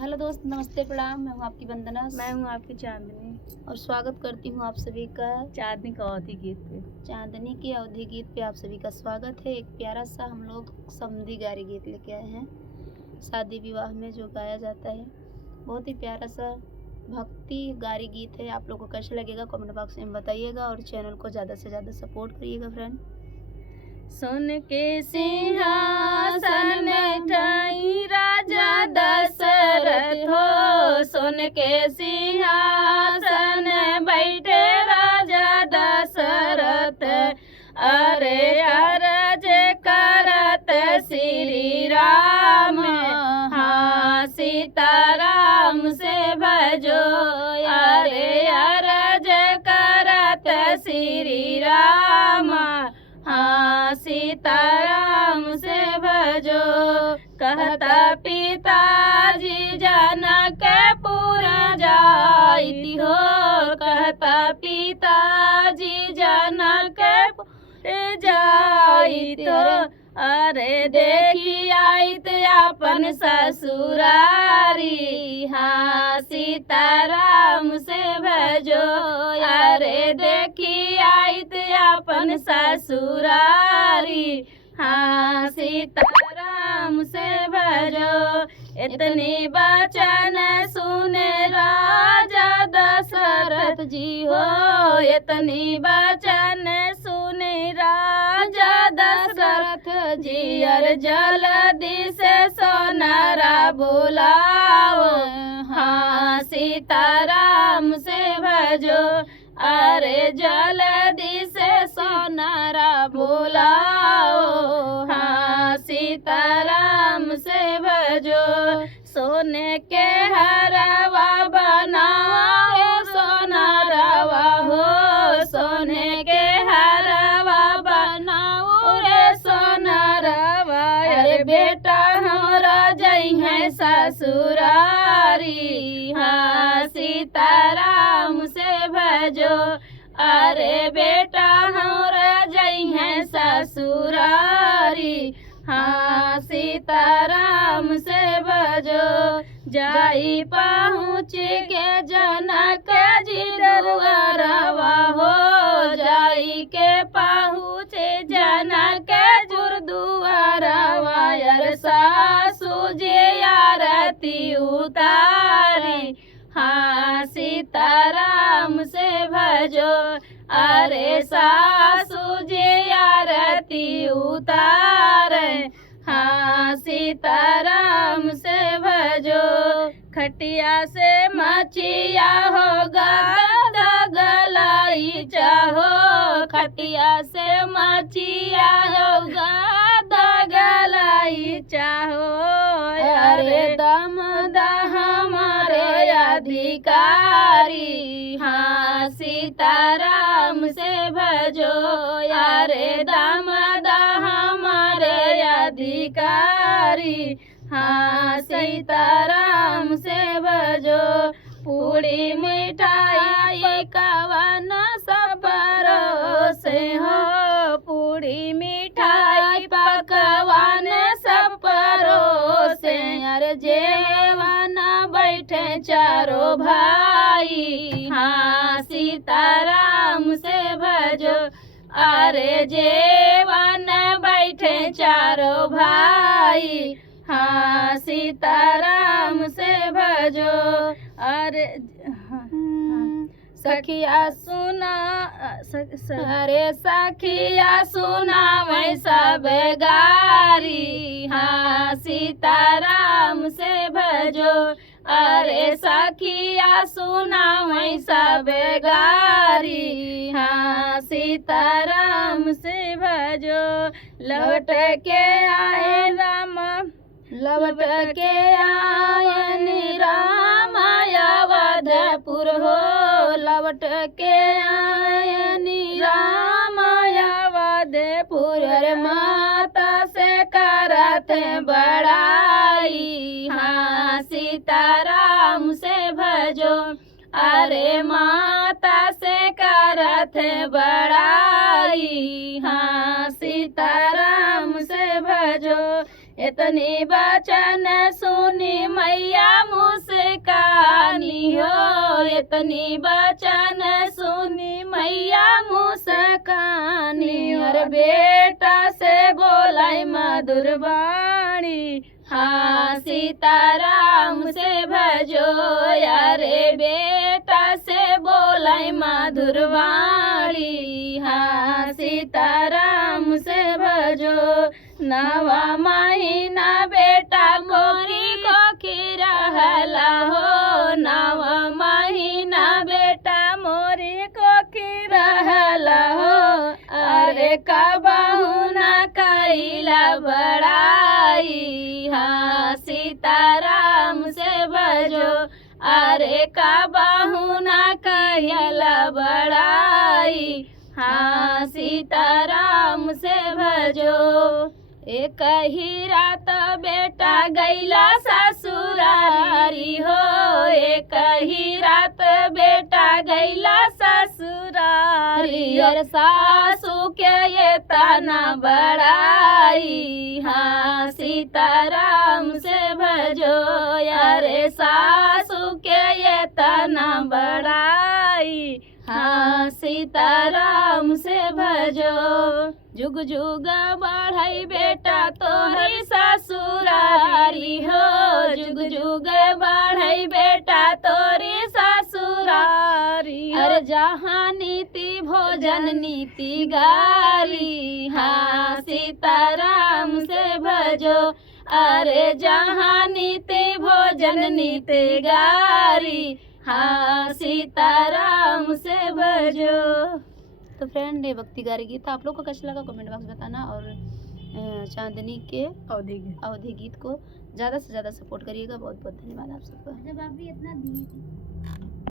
Hello दोस्त, नमस्ते, प्रणाम। मैं हूँ आपकी वंदना। मैं हूँ आपकी चांदनी और स्वागत करती हूँ आप सभी का चांदनी का अवधि गीत पे। चांदनी के अवधि गीत पे आप सभी का स्वागत है। एक प्यारा सा हम लोग समधी गारी गीत लेके आए हैं, शादी विवाह में जो गाया जाता है। बहुत ही प्यारा सा भक्ति गारी गीत है। आप लोगों को कैसे लगेगा कमेंट बॉक्स में बताइएगा और चैनल को ज़्यादा से ज़्यादा सपोर्ट करिएगा फ्रेंड। सुन के सिंहासन बैठाई राजा दशरथ हो, सुन के सिंहासन बैठे राजा दशरथ, अरे अरज करत श्री राम, हाँ सीताराम से भजो, अरे अरज करत श्री राम, हाँ सीताराम से भजो। कहता पिताजी जनकपुर जाइति हो, कहता पिताजी जनकपुर जाइति हो, अरे देखी आइत अपन ससुरारी, हाँ सीताराम से भजो, अरे देखी आइत अपन ससुरारी, हाँ सीताराम से भजो। इतनी वचन सुने राजा दशरथ जी हो, इतनी वचन सुने राजा दशरथ जी, अर जल्दी से सोनारा बुलाओ, हाँ सीताराम से भजो, अरे जल्दी से सोनारा बुलाओ, हाँ सीताराम से भजो। सोने के हरवा बनाओ सोनारावा हो, सोने के हरवा बनाओ रे सोनारावा, अरे बेटा हमरा जई है ससुरारी, हाँ सीताराम से भजो, अरे बेटा हमरा जई है ससुरारी, हाँ सीताराम से भजो। जाई पहुँच के जनक जी दरबारवा हो, जाई के पहुँच जनक गुरुद्वारवा, यार सासू जी आरती उतारी, हाँ सीताराम से भजो, अरे सासू जी आरती उतारे, हाँ सीताराम से भजो। खटिया से मचिया होगा गलाई चाहो, खटिया से मचिया होगा गलाई चाहो, अरे दमदा हमारे अधिकारी, हाँ सीताराम से भजो, अरे दमदा हमारे अधिकारी, हाँ सीताराम से भजो। पूरी मिठाई कवन सब परोसे हो, पूरी मिठाई पकवान सब परोसे, अरे जेवन बैठे चारों भाई, हाँ सीताराम से भजो, अरे जेवन बैठे चारों भाई, हाँ सीताराम से भजो। अरे सखिया सुना, अरे सखिया सुना मैं सब गारी, हाँ सीताराम से भजो, अरे सखिया सुना मैं सब गारी, हाँ सीताराम से भजो। लौट के आए राम, लौट के आए राम अवधपुर हो, लौट के आए राम अवधपुर, अरे माता से करत बड़ाई, हाँ सीताराम से भजो, अरे माता से करत बड़ाई, हाँ सीताराम से भजो। इतनी वचन सुनी मैया मुझ इतनी बचन सुनी मैया मुस्कानी और बेटा से बोलाई मधुर वाणी हाँ सीताराम से भजो यारे बेटा से बोलाई मधुर वाणी हाँ सीताराम से भजो नवा महीना बेटा मोरी को रहला हो नवा महीना बेटा मोरी को रहला हो अरे कबहू न कैला बड़ाई हाँ सीताराम से भजो अरे कबहू न कैला बड़ाई हाँ सीताराम से भजो एक ही रात बेटा गैला ससुरारी हो एक ही रात बेटा गैला ससुरारी और सासू के ये तना बड़ाई हाँ सीताराम से भजो यारे सासू के ये तना बड़ाई हाँ सीताराम से भजो जुग जुग बढ़ई बेटा तोहरी ससुरारी हो जुग जुग बढ़ई बेटा तोरी ससुरारी अरे जहाँ नीति भोजन नीति गारी हाँ सीताराम से भजो अरे जहाँ नीति भोजन नीति गारी हाँ सीताराम से भजो। तो फ्रेंड ये भक्ति गारी गीत आप लोग को कैसा लगा कमेंट बॉक्स में बताना और चांदनी के अवधि गीत को ज़्यादा से ज़्यादा सपोर्ट करिएगा। बहुत बहुत धन्यवाद आप सबका। जब आप भी इतना